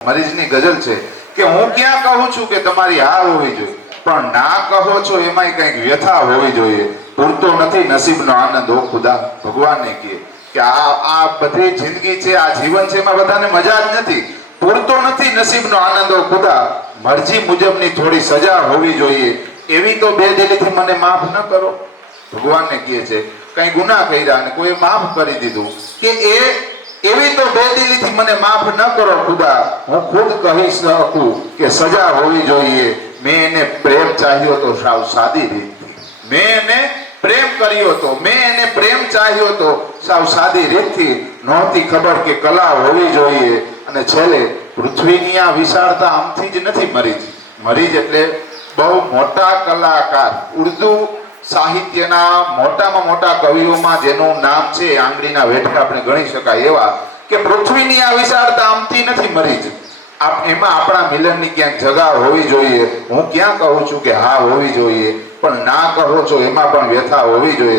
મરીજની ગઝલ છે કે હું ક્યાં કહું છું કે તમારી હાર હોવી જોઈએ, પણ ના કહો છો એમાંય કંઈક વ્યથા હોવી જોઈએ. પૂરતો નથી નસીબનો આનંદ. ઓ ખુદા, ભગવાનને કહે કે આ બધી જિંદગી છે, આ જીવન છે, એમાં બધાને મજા જ નથી. પૂરતો નથી નસીબનો આનંદ. ઓ ખુદા, મરજી મુજબની થોડી સજા હોવી જોઈએ. એવી તો બેદિલીથી મને માફ ન કરો. ભગવાનને કહે છે કઈ ગુનાહ કર્યા અને કોઈ માફ કરી દીધું કે એવી તો બેદિલીથી મને માફ ન કરો ખુદા. હું ખુદ કહી શકું કે સજા હોવી જોઈએ. મેં એને પ્રેમ ચાહ્યો તો સાવ સાદી રીતથી. મેં એને પ્રેમ કર્યો તો, મેં એને પ્રેમ ચાહ્યો તો સાવ સાદી રીતથી. નહોતી ખબર કે કલા હોવી જોઈએ. અને છેલ્લે પૃથ્વીની આ વિશાળતા આમથી જ નથી મરીજ. મરીજ એટલે બહુ મોટા કલાકાર, ઉર્દુ સાહિત્યના મોટામાં મોટા કવિઓમાં જેનું નામ છે આંગળીના વેઠે આપણે ગણી શકાય એવા, કે પૃથ્વીની આ વિશાળતા આમથી નથી મરીજ. એમાં આપણા મિલનની ક્યાંક જગા હોવી જોઈએ. હું ક્યાં કહું છું કે હા હોવી જોઈએ, પણ ના કહો છો એમાં પણ વ્યથા હોવી જોઈએ.